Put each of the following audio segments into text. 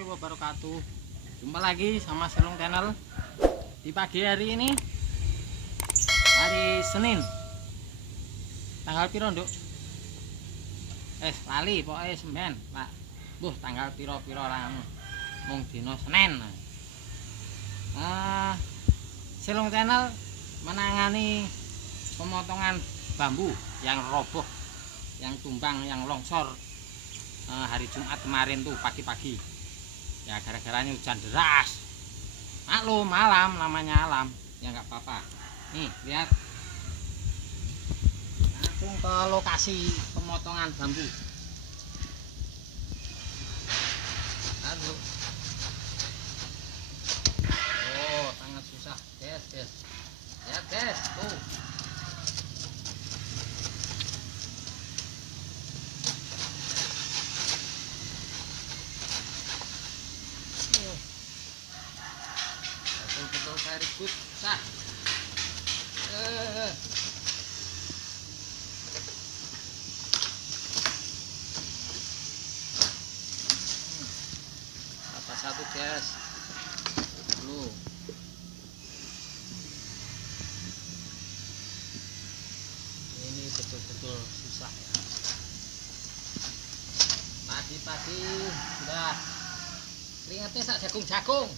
warahmatullahi wabarakatuh. Jumpa lagi sama Selong Channel di pagi hari ini, hari Senin. Tanggal piro, Nduk? Lali pokoke semben, Pak. Tanggal piro-piro lah. Mung dina Senin. Selong Channel menangani pemotongan bambu yang roboh, yang tumbang, yang longsor hari Jumat kemarin tuh pagi-pagi. Ya gara-garanya hujan deras. Maklum malam, namanya alam. Ya nggak apa-apa. Nih lihat. Langsung ke lokasi pemotongan bambu. Aduh. Oh, sangat susah, guys. Lihat, guys, tuh. Betul-betul very good, sah. Apa satu, guys? Dulu. Ini betul-betul susah ya. Pagi-pagi sudah keringetnya sak jagung-jagung.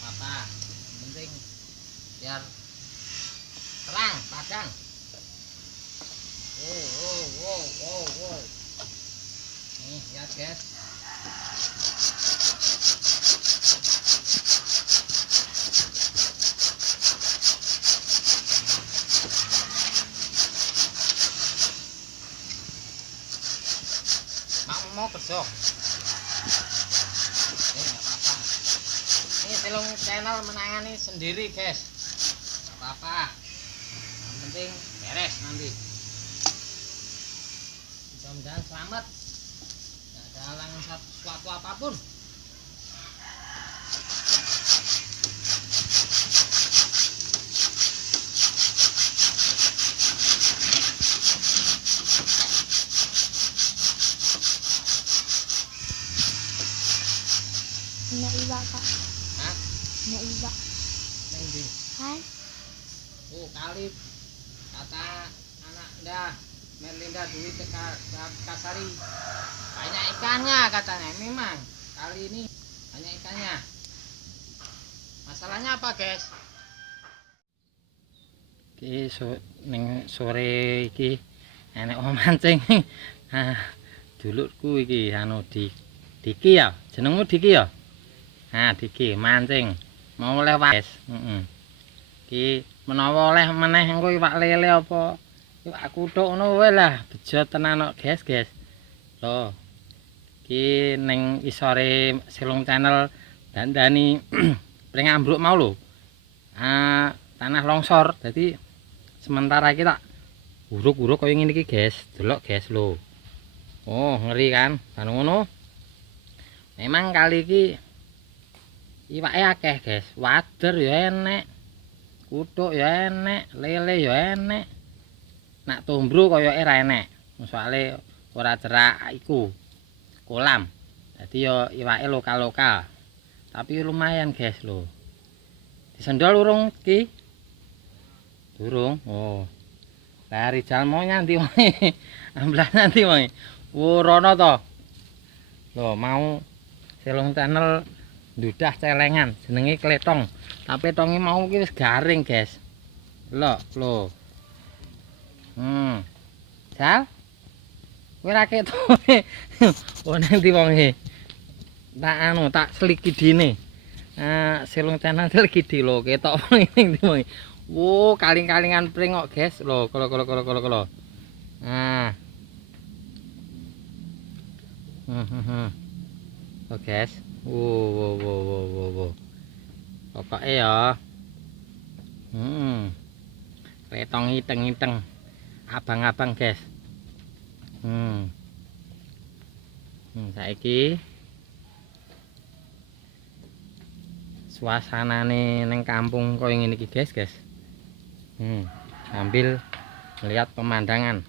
Apa yang penting biar terang padang. Wow. Nih lihat, guys. Mau besok nggak apa-apa. Ini Selong Channel menangani sendiri, guys. Nggak apa-apa, yang penting beres nanti. Mudah-mudahan selamat, nggak ada halangan suatu apapun. Nek iba, Kak. Hah? Nek iba. Neng di. Kan? Kali kata anak dah Merlinda Dwi Kasari banyak ikannya katanya. Memang kali ini banyak ikannya. Masalahnya apa, guys? Ning sore iki enek wong mancing. Dulurku iki Diki ya, jenengmu Diki ya? Diki mancing mau lewat, guys. Ki menawa oleh meneh engko iwak lele apa iwak kuthuk ngono wae lah, bejo tenan kok, guys. Loh. Ki ning isore Selong Channel dandani pring ambruk mau lho. Tanah longsor. Dadi sementara iki tak uruk-uruk kaya ngene iki, guys. Delok, guys, lho. Oh, ngeri kan? Kan ngono. Memang kali iki iwake akeh, guys. Wader ya enek. Kuthuk ya enek, lele ya enek. Nak tombro kaya ora enek. Soale ora cerak iku kolam. Dadi ya iwake lokal-lokal. Tapi lumayan, guys, lho. Disendol urung ki? Durung. Oh. Lah Rizal mau nyanti wae. Amblah nanti wae. Rono to. Lho, mau Selong Channel ndudah celengan jenenge kletong. Tapi tonge mau ki wis garing, guys. Lho. Jal. Kowe ra ketone. Oh nanti wonge. Tak selikidine. Selong Channel selikidi lho, ketok ngene iki wonge. Wo, kaling-kalingan pring kok, guys. Lho, kolo. Oh, guys. Wow. Pokoke ya. Kletong iteng-iteng. Abang-abang, guys. Saiki suasanane ning kampung koyo ngene iki, guys. Sambil melihat pemandangan.